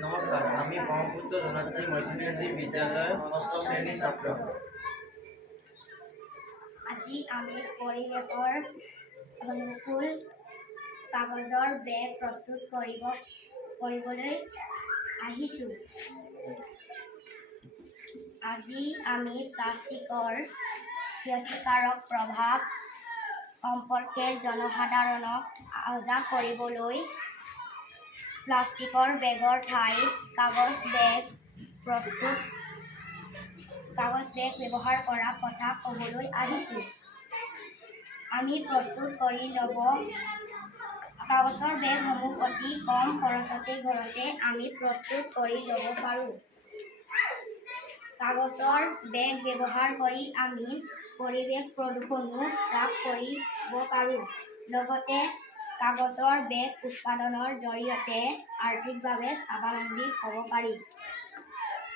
নমস্কাৰ, আমি ব্ৰহ্মপুত্ৰ জনজাতি মধ্যমীয়া বিদ্যালয়ৰ ষষ্ঠ শ্ৰেণীৰ ছাত্ৰ। আজি আমি পৰিৱেশৰ অনুকূল কাগজৰ বেগ প্ৰস্তুত কৰিবলৈ আহিছোঁ। আজি আমি প্লাষ্টিকৰ ক্ষতিকাৰক প্ৰভাৱ সম্পৰ্কে জনসাধাৰণক সজাগ কৰিবলৈ প্লাষ্টিকৰ বেগৰ ঠাইত কাগজ বেগ ব্যৱহাৰ কৰাৰ কথা ক'বলৈ আহিছোঁ। আমি প্ৰস্তুত কৰি ল'ব কাগজৰ বেগসমূহ অতি কম খৰচতে ঘৰতে আমি প্ৰস্তুত কৰি ল'ব পাৰোঁ। কাগজৰ বেগ ব্যৱহাৰ কৰি আমি পৰিৱেশ প্ৰদূষণো হ্ৰাস কৰিব পাৰোঁ। লগতে কাগজৰ বেগ উৎপাদনৰ জৰিয়তে আৰ্থিকভাৱে স্বাৱলম্বী হ'ব পাৰি।